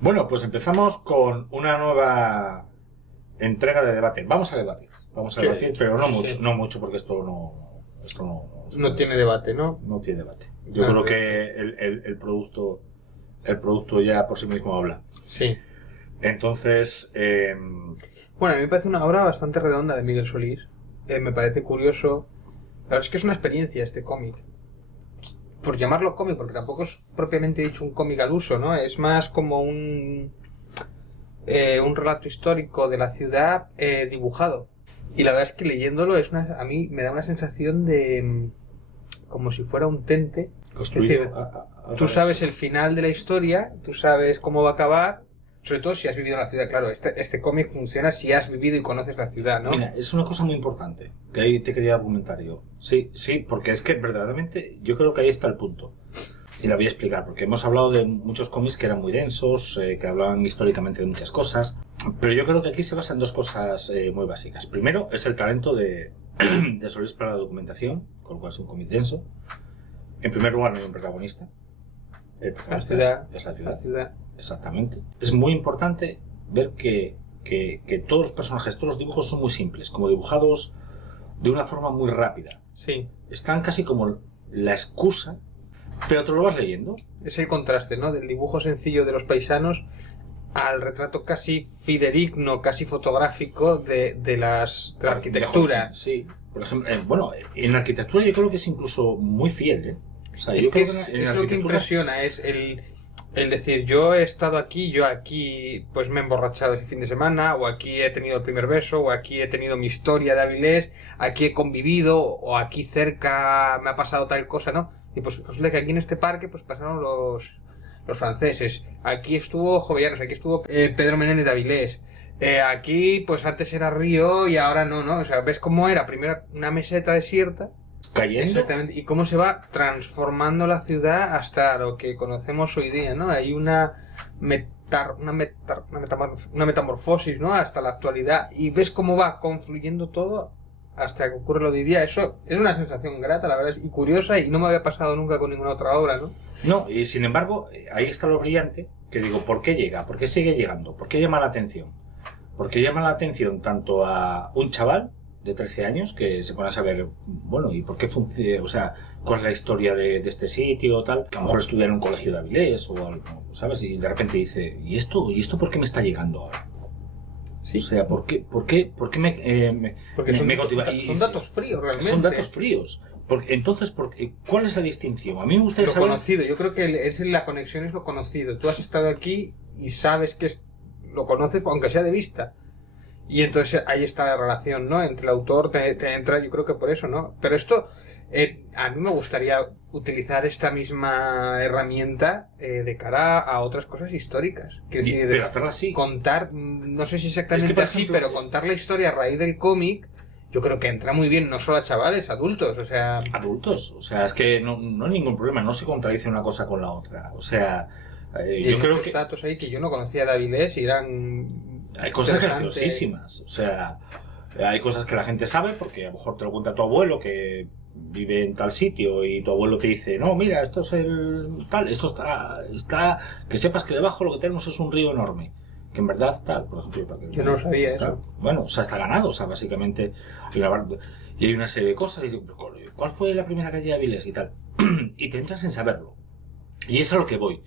Bueno, pues empezamos con una nueva entrega de debate. Vamos a debatir, Sí, pero no sí, mucho, sí. no mucho porque esto No tiene debate, ¿no? no tiene debate. Yo Ah, creo que el producto ya por sí mismo habla. Sí. Entonces, Bueno, a mí me parece una obra bastante redonda de Miguel Solís. Me parece curioso. La verdad es que es una experiencia este cómic. Por llamarlo cómic, porque tampoco es propiamente dicho un cómic al uso, ¿no? Es más como un relato histórico de la ciudad dibujado. Y la verdad es que leyéndolo a mí me da una sensación de como si fuera un tente. construido Es decir, tú sabes el final de la historia, tú sabes cómo va a acabar, sobre todo si has vivido en la ciudad. Claro, este cómic funciona si has vivido y conoces la ciudad, ¿no? Mira, es una cosa muy importante que ahí te quería argumentar yo. Sí, porque es que verdaderamente yo creo que ahí está el punto. Y la voy a explicar, porque hemos hablado de muchos cómics que eran muy densos, que hablaban históricamente de muchas cosas, pero yo creo que aquí se basa en dos cosas muy básicas. Primero, es el talento de Solís para la documentación, con lo cual es un cómic denso. En primer lugar, no hay un protagonista. El protagonista es la ciudad. La ciudad. Exactamente. Es muy importante ver que todos los personajes, todos los dibujos son muy simples, como dibujados de una forma muy rápida. Sí. Están casi como la excusa, pero te lo vas leyendo. Es el contraste, ¿no? Del dibujo sencillo de los paisanos al retrato casi fidedigno, casi fotográfico de la arquitectura. Sí. Por ejemplo, bueno, en arquitectura yo creo que es incluso muy fiel, ¿eh? O sea, Es yo que creo que en es lo que arquitectura- impresiona, es el decir, yo he estado aquí, yo aquí pues me he emborrachado ese fin de semana, o aquí he tenido el primer beso, o aquí he tenido mi historia de Avilés, aquí he convivido, o aquí cerca me ha pasado tal cosa, ¿no? Y pues resulta que aquí en este parque pues pasaron los franceses, aquí estuvo Jovellanos, aquí estuvo Pedro Menéndez de Avilés, aquí pues antes era río y ahora no, ¿no? O sea, ves cómo era primero una meseta desierta. cayendo. Exactamente, y cómo se va transformando la ciudad hasta lo que conocemos hoy día, ¿no? Hay una metamorfosis, ¿no? Hasta la actualidad, y ves cómo va confluyendo todo hasta que ocurre lo de hoy día. Eso es una sensación grata, la verdad, y curiosa, y no me había pasado nunca con ninguna otra obra, ¿no? No, y sin embargo, ahí está lo brillante, que digo, ¿por qué llega? ¿Por qué sigue llegando? ¿Por qué llama la atención? Porque llama la atención tanto a un chaval de 13 años que se pone a saber, bueno, ¿y por qué funciona? O sea, ¿cuál es la historia de este sitio, tal? Que a lo mejor estudia en un colegio de Avilés o algo, ¿sabes? Y de repente dice, ¿y esto por qué me está llegando ahora? Sí. O sea, ¿por qué Porque me motiva? son datos fríos, realmente. Son datos fríos. Entonces, ¿cuál es la distinción? A mí me gustaría Lo saber... conocido, yo creo que la conexión es lo conocido. Tú has estado aquí y sabes que lo conoces, aunque sea de vista. Y entonces ahí está la relación, ¿no? Entre el autor, te entra, yo creo que por eso, ¿no? Pero esto, a mí me gustaría utilizar esta misma herramienta de cara a otras cosas históricas. Quiero decir, pero hacerla así. contar, no sé si exactamente por así, ejemplo, pero contar la historia a raíz del cómic, yo creo que entra muy bien, no solo a chavales, adultos, o sea... Adultos, o sea, es que no hay ningún problema, no se contradice una cosa con la otra. O sea, Y yo hay creo muchos que datos ahí que yo no conocía de Avilés y eran... hay cosas interesantes. graciosísimas. O sea, hay cosas que la gente sabe porque a lo mejor te lo cuenta tu abuelo que vive en tal sitio y tu abuelo te dice, no, mira, esto es el tal, esto está, que sepas que debajo lo que tenemos es un río enorme. Que en verdad tal, por ejemplo, para que Yo no lo sabía tal. eso. Bueno, o sea, está ganado, o sea, básicamente y hay una serie de cosas y digo, ¿cuál fue la primera calle de Avilés y tal? Y te entras sin saberlo. Y es a lo que voy.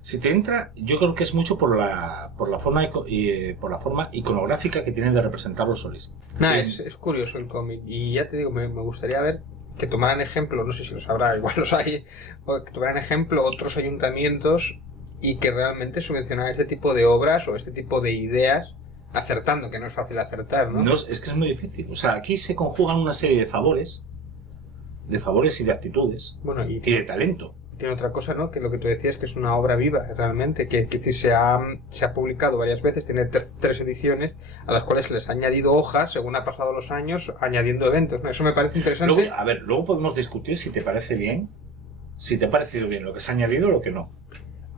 Si te entra, yo creo que es mucho por la forma iconográfica que tienen de representar los Solís. Nada, es curioso el cómic. Y ya te digo, me gustaría ver que tomaran ejemplo, no sé si los habrá, igual los hay, o que tomaran ejemplo otros ayuntamientos y que realmente subvencionaran este tipo de obras o este tipo de ideas, acertando, que no es fácil acertar, ¿no? No, es que es muy difícil. O sea, aquí se conjugan una serie de favores y de actitudes Bueno, y de talento. tiene otra cosa, ¿no? Que lo que tú decías, que es una obra viva, realmente, que decir, se ha publicado varias veces, tiene tres ediciones, a las cuales se les ha añadido hojas, según ha pasado los años, añadiendo eventos, ¿no? Eso me parece interesante. Luego podemos discutir si te parece bien, si te ha parecido bien lo que se ha añadido o lo que no.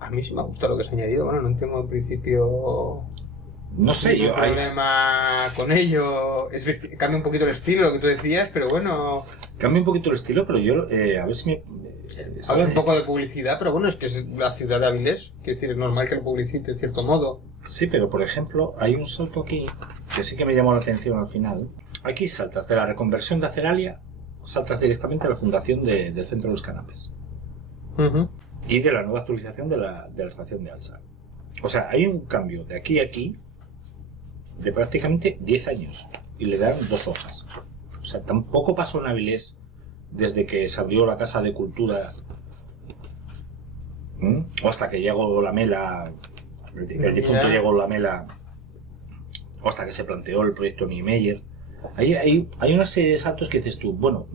A mí sí me ha gustado lo que se ha añadido, bueno, no entiendo al principio... No sé, Ningún problema con ello. Cambia un poquito el estilo, lo que tú decías, pero bueno. Cambia un poquito el estilo, pero yo, a ver si me... Habla un poco de publicidad, pero bueno, es que es la ciudad de Avilés. Quiero decir, es normal que lo publicite en cierto modo. Sí, pero por ejemplo, hay un salto aquí que sí que me llamó la atención al final. Aquí saltas de la reconversión de Aceralia, saltas directamente a la fundación del Centro de los Canapés. Y de la nueva actualización de la estación de Alsa. O sea, hay un cambio de aquí a aquí de prácticamente 10 años. Y le dan 2 hojas. O sea, tampoco pasó en Avilés desde que se abrió la Casa de Cultura o hasta que llegó Lamela, el difunto llegó Lamela, o hasta que se planteó el proyecto Niemeyer. Hay una serie de saltos que dices tú, bueno,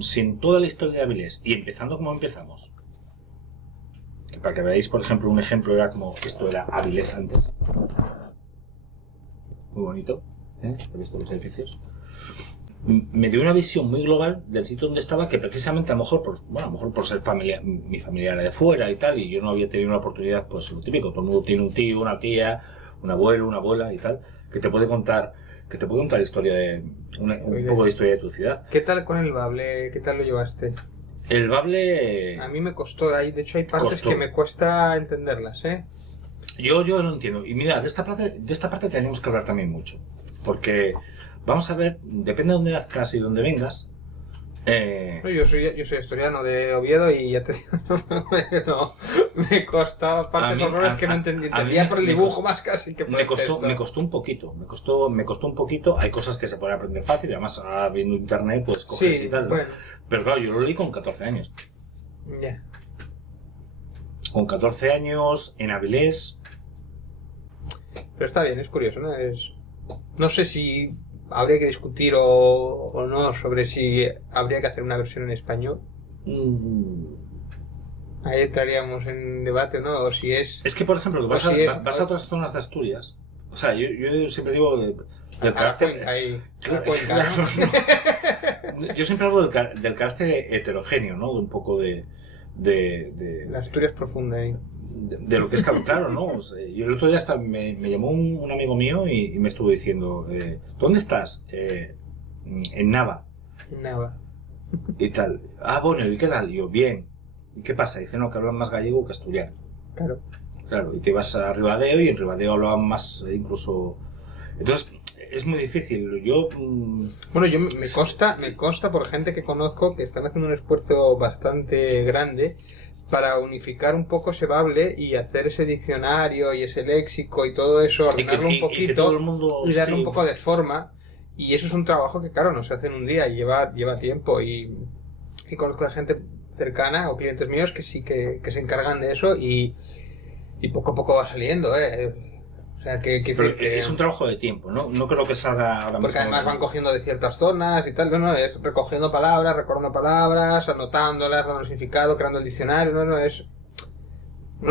sin toda la historia de Avilés y empezando como empezamos, que para que veáis, por ejemplo, un ejemplo era como esto era Avilés antes, muy bonito, ¿Has visto los edificios? Me dio una visión muy global del sitio donde estaba, que precisamente a lo mejor por ser familia, mi familia era de fuera y tal, y yo no había tenido la oportunidad, pues lo típico, todo el mundo tiene un tío, una tía, un abuelo, una abuela y tal, que te puede contar historia de un poco de historia de tu ciudad. ¿Qué tal con el Bable? ¿Qué tal lo llevaste? El Bable... A mí me costó, de hecho hay partes que me cuesta entenderlas, Yo no entiendo. Y mira, de esta parte tenemos que hablar también mucho, porque... Vamos a ver, depende de dónde nazcas y dónde vengas. Yo soy asturiano de Oviedo y ya te digo, me costaba partes horrores que no entendía por el dibujo más casi que por el texto. Me costó un poquito, hay cosas que se pueden aprender fácil, además ahora viendo internet pues coges y tal, ¿no? Bueno. Pero claro, yo lo leí con 14 años. Ya. Con 14 años, en Avilés. Pero está bien, es curioso, ¿no? No sé si habría que discutir o no sobre si habría que hacer una versión en español. Ahí entraríamos en debate, ¿no? O si es... Es que, por ejemplo, vas a otras zonas de Asturias. O sea, yo siempre digo del carácter... Claro. Yo siempre hablo del carácter heterogéneo, ¿no? De un poco de la Asturias profunda ahí. De lo que es claro, ¿no? O sea, yo el otro día hasta me llamó un amigo mío y me estuvo diciendo, ¿dónde estás? En Nava. En Nava. Y tal. Ah, bueno, ¿y qué tal? Y yo, bien. ¿Y qué pasa? Dice, no, que hablan más gallego que asturiano. Claro. Claro, y te vas a Ribadeo y en Ribadeo hablaban más incluso... Entonces, es muy difícil. Bueno, me consta por gente que conozco que están haciendo un esfuerzo bastante grande para unificar un poco ese Bable y hacer ese diccionario y ese léxico y todo eso, ordenarlo un poquito y darle un poco de forma. Y eso es un trabajo que, claro, no se hace en un día y lleva tiempo. Y conozco a gente cercana o clientes míos que sí que se encargan de eso y poco a poco va saliendo, O sea, que es un trabajo de tiempo, ¿no? No creo que salga ahora mismo. Porque además van cogiendo de ciertas zonas y tal, bueno, es recogiendo palabras, recordando palabras, anotándolas, dando significado, creando el diccionario, no es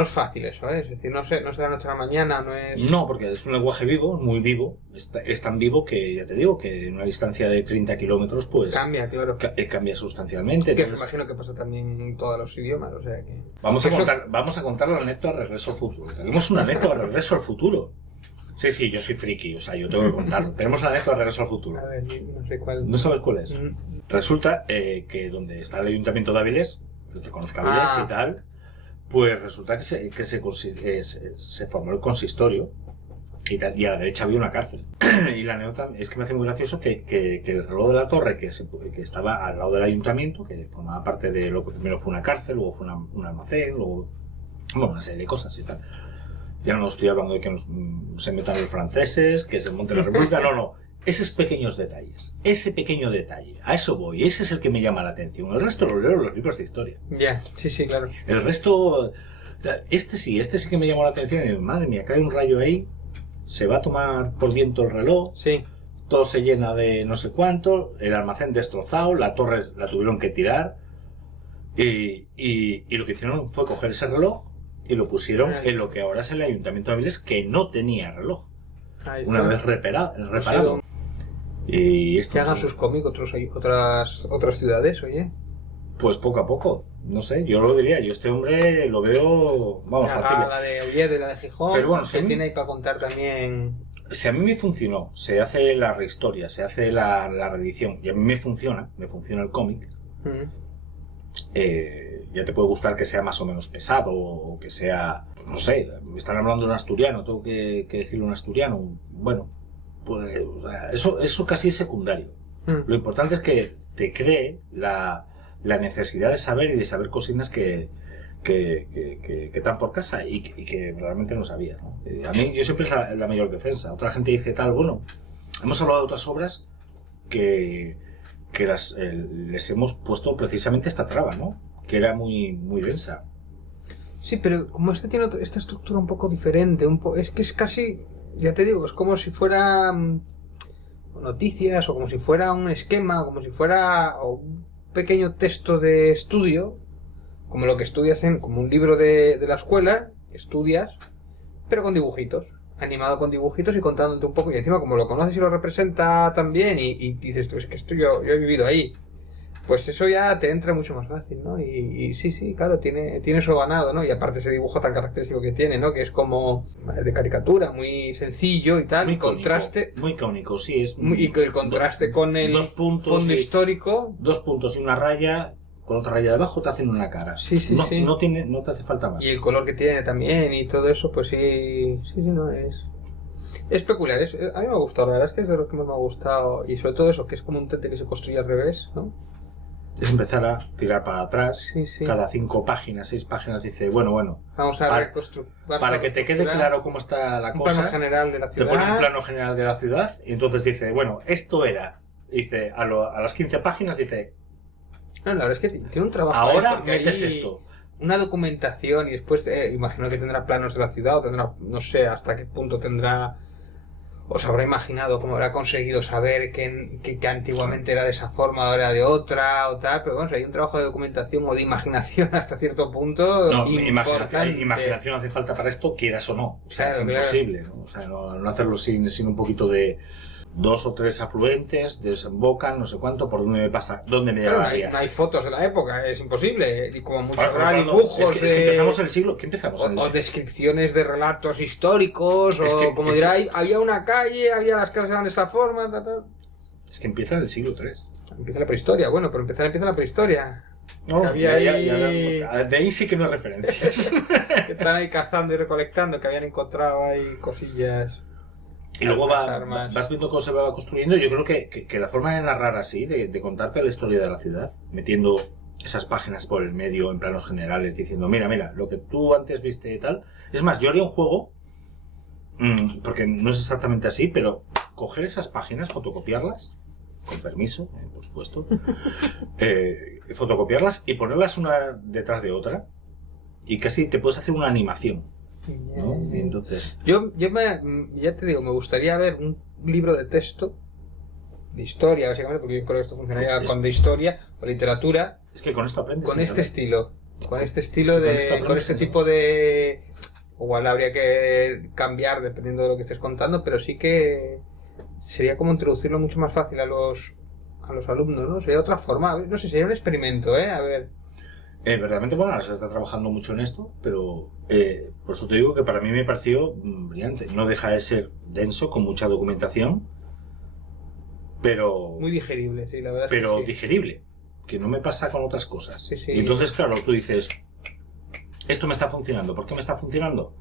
fácil eso, Es decir, no se da de la noche a la mañana, no es... No, porque es un lenguaje vivo, muy vivo, es tan vivo que, ya te digo, que en una distancia de 30 kilómetros, pues... Cambia, claro. Cambia sustancialmente. Que entonces, me imagino que pasa también en todos los idiomas, o sea que... Vamos a contar la anécdota de Regreso al Futuro. Tenemos una anécdota de Regreso al Futuro. Sí, yo soy friki, o sea, yo tengo que contarlo. Tenemos la anécdota de Regreso al Futuro. A ver, no sé cuál... ¿No sabes cuál es? Resulta que donde está el Ayuntamiento de Avilés, el que conozca Avilés y tal... Pues resulta que se formó el consistorio y a la derecha había una cárcel. Y la anécdota es que me hace muy gracioso que el reloj de la torre que estaba al lado del ayuntamiento, que formaba parte de lo que primero fue una cárcel, luego fue un almacén, luego una serie de cosas y tal. Ya no estoy hablando de que se metan los franceses, que se monte la república, no. Esos pequeños detalles, ese pequeño detalle, a eso voy, ese es el que me llama la atención. El resto lo leo en los libros de historia. Ya, sí, claro. El resto, o sea, este sí que me llamó la atención. Y, madre mía, cae un rayo ahí, se va a tomar por viento el reloj, sí. Todo se llena de no sé cuánto, el almacén destrozado, la torre la tuvieron que tirar y lo que hicieron fue coger ese reloj y lo pusieron en lo que ahora es el Ayuntamiento de Avilés, que no tenía reloj. Una vez reparado. Y esto que hagan sus cómics otras ciudades, oye. Pues poco a poco, no sé, yo lo diría, yo este hombre lo veo, vamos, la de Oviedo y la de Gijón, pero bueno, se tiene ahí para contar también. Si a mí me funcionó, se hace la rehistoria, se hace la reedición, y a mí me funciona el cómic, ya te puede gustar que sea más o menos pesado, o que sea, no sé, me están hablando de un asturiano, tengo que decirle un asturiano, bueno, pues o sea, eso casi es secundario. Lo importante es que te cree la necesidad de saber y de saber cositas que están por casa y que realmente no sabía, ¿no? A mí, yo siempre es la mayor defensa. Otra gente dice tal, bueno, hemos hablado de otras obras que les hemos puesto precisamente esta traba, ¿no? Que era muy, muy densa. Sí, pero como este tiene esta estructura un poco diferente, es que es casi, ya te digo, es como si fuera noticias, o como si fuera un esquema, o como si fuera un pequeño texto de estudio, como lo que estudias como un libro de la escuela, estudias, pero con dibujitos, animado con dibujitos y contándote un poco, y encima como lo conoces y lo representa también, y dices tú, es que esto yo he vivido ahí, pues eso ya te entra mucho más fácil, ¿no? Y sí, claro, tiene eso ganado, ¿no? Y aparte ese dibujo tan característico que tiene, ¿no? Que es como de caricatura, muy sencillo y tal, muy y contraste... Muy cónico, sí, es... Y el contraste con el fondo histórico... 2 puntos y una raya... Con otra raya debajo te hacen una cara. Sí. No te hace falta más. Y el color que tiene también y todo eso, pues sí, no es... Es peculiar, a mí me ha gustado, la verdad es que es de lo que más me ha gustado. Y sobre todo eso, que es como un tente que se construye al revés, ¿no? Es empezar a tirar para atrás. Sí. Cada 5 páginas, 6 páginas dice, bueno. Vamos a para que te quede claro cómo está la cosa. Un plano general de la ciudad. Te pone un plano general de la ciudad y entonces dice, bueno, esto era. Dice, a las 15 páginas dice... No, la verdad es que tiene un trabajo. Ahora metes esto. Una documentación y después imagino que tendrá planos de la ciudad o tendrá, no sé hasta qué punto tendrá, o se habrá imaginado cómo habrá conseguido saber que antiguamente era de esa forma, ahora era de otra o tal, pero bueno, hay un trabajo de documentación o de imaginación hasta cierto punto. No, imaginación hace falta para esto, quieras o no. O sea, claro, es imposible, ¿no? O sea, no hacerlo sin un poquito de 2 o 3 afluentes, desembocan, no sé cuánto, por dónde me pasa, dónde me lleva la vía. No hay fotos de la época, es imposible, y como muchos dibujos es que empezamos el siglo, ¿qué empezamos? O descripciones de relatos históricos, o como dirá, había una calle, había las casas eran de esta forma, tal. Es que empieza en el siglo III. Empieza la prehistoria, bueno, pero empieza la prehistoria. No, de ahí sí que no hay referencias. Que están ahí cazando y recolectando, que habían encontrado ahí cosillas. Y luego vas viendo cómo se va construyendo. Yo creo que la forma de narrar así, de contarte la historia de la ciudad, metiendo esas páginas por el medio en planos generales, diciendo, mira, lo que tú antes viste y tal. Es más, yo haría un juego, porque no es exactamente así, pero coger esas páginas, fotocopiarlas, con permiso, por supuesto, fotocopiarlas y ponerlas una detrás de otra, y casi te puedes hacer una animación, ¿no? Y entonces... Yo ya te digo, me gustaría ver un libro de texto, de historia, básicamente, porque yo creo que esto funcionaría con de historia o literatura. Es que con esto aprendes. Con este estilo. Con este estilo con este tipo de... Igual habría que cambiar dependiendo de lo que estés contando, pero sí que sería como introducirlo mucho más fácil a los alumnos, ¿no? Sería otra forma, no sé, sería un experimento, a ver... verdaderamente, bueno, ahora se está trabajando mucho en esto, pero por eso te digo que para mí me pareció brillante. No deja de ser denso, con mucha documentación, pero... Muy digerible, sí, la verdad. Pero que sí. Digerible, que no me pasa con otras cosas. Sí. Y entonces, claro, tú dices, esto me está funcionando. ¿Por qué me está funcionando?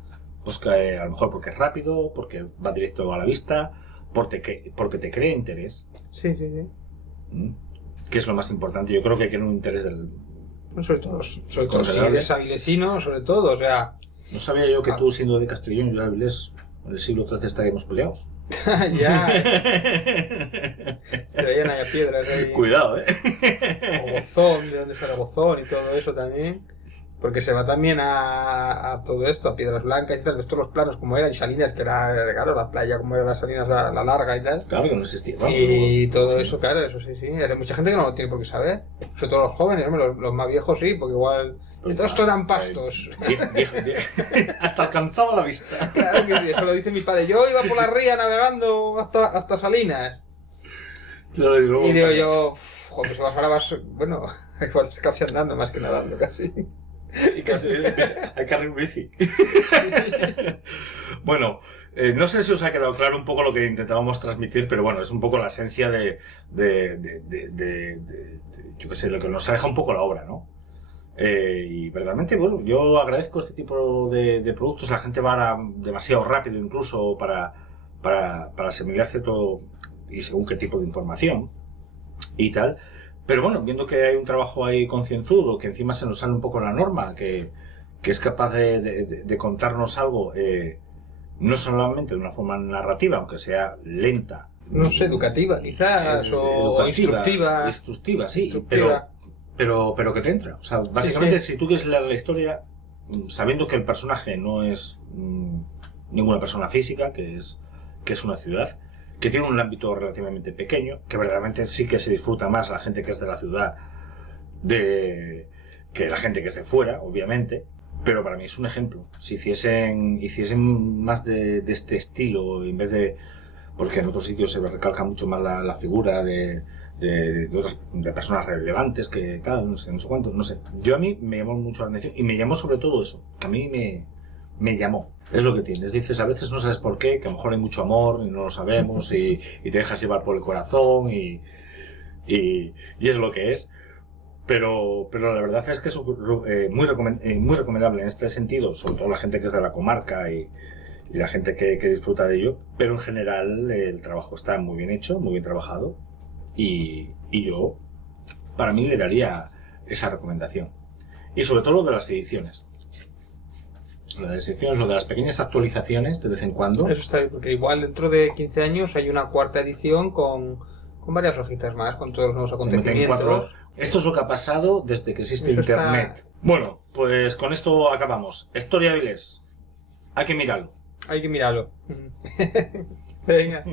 Pues que a lo mejor porque es rápido, porque va directo a la vista, porque te crea interés. Sí. Que es lo más importante. Yo creo que crea un interés del... Sobre todo si eres avilesino, sobre todo, o sea... No sabía yo que tú, siendo de Castellón y yo de Avilés, en el siglo XIII estaríamos peleados. Ya. Pero ya no hay piedras ahí. Cuidado, O Gozón, de dónde sale Gozón y todo eso también. Porque se va también a todo esto, a Piedras Blancas y tal, ves todos los planos como eran, y Salinas, que era, claro, la playa como era las Salinas, la larga y tal. Claro que no existía. Y todo eso, claro, eso sí. Hay mucha gente que no lo tiene por qué saber. Sobre todo los jóvenes, los más viejos sí, porque igual... Pues todo esto eran pastos. Viejo. Hasta alcanzaba la vista. Claro que sí, eso lo dice mi padre. Yo iba por la ría navegando hasta Salinas. Claro, y digo yo, joder, pues ahora vas, bueno, casi andando más que nadando casi. Y casi hay que arreglar bici. Bueno, no sé si os ha quedado claro un poco lo que intentábamos transmitir, pero bueno, es un poco la esencia yo qué sé, lo que nos deja un poco la obra, ¿no? Y verdaderamente, bueno, yo agradezco este tipo de productos. La gente va demasiado rápido incluso para asimilar cierto y según qué tipo de información y tal. Pero bueno, viendo que hay un trabajo ahí concienzudo, que encima se nos sale un poco la norma, que es capaz de contarnos algo, no solamente de una forma narrativa, aunque sea lenta. No sé, educativa quizás, o instructiva. Instructiva, sí, Instructiva. Pero que te entra. O sea, básicamente, si tú quieres leer la historia, sabiendo que el personaje no es ninguna persona física, que es una ciudad, que tiene un ámbito relativamente pequeño, que verdaderamente sí que se disfruta más la gente que es de la ciudad que la gente que es de fuera, obviamente, pero para mí es un ejemplo. Si hiciesen más de este estilo, en vez de... porque en otros sitios se recalca mucho más la figura de personas relevantes, que tal, no sé cuánto, no sé. A mí me llamó mucho la atención, y me llamó sobre todo eso, que a mí me llamó. Es lo que tienes. Dices, a veces no sabes por qué, que a lo mejor hay mucho amor y no lo sabemos, y te dejas llevar por el corazón, y es lo que es. Pero la verdad es que es muy recomendable en este sentido, sobre todo la gente que es de la comarca y la gente que disfruta de ello. Pero en general el trabajo está muy bien hecho, muy bien trabajado, y yo, para mí, le daría esa recomendación. Y sobre todo lo de las ediciones. Lo de las ediciones, lo de las pequeñas actualizaciones de vez en cuando. Eso está bien, porque igual dentro de 15 años hay una cuarta edición con varias hojitas más, con todos los nuevos acontecimientos. Esto es lo que ha pasado desde que existe Internet. Bueno, pues con esto acabamos. Story Avilés. Hay que mirarlo. Hay que mirarlo. Venga.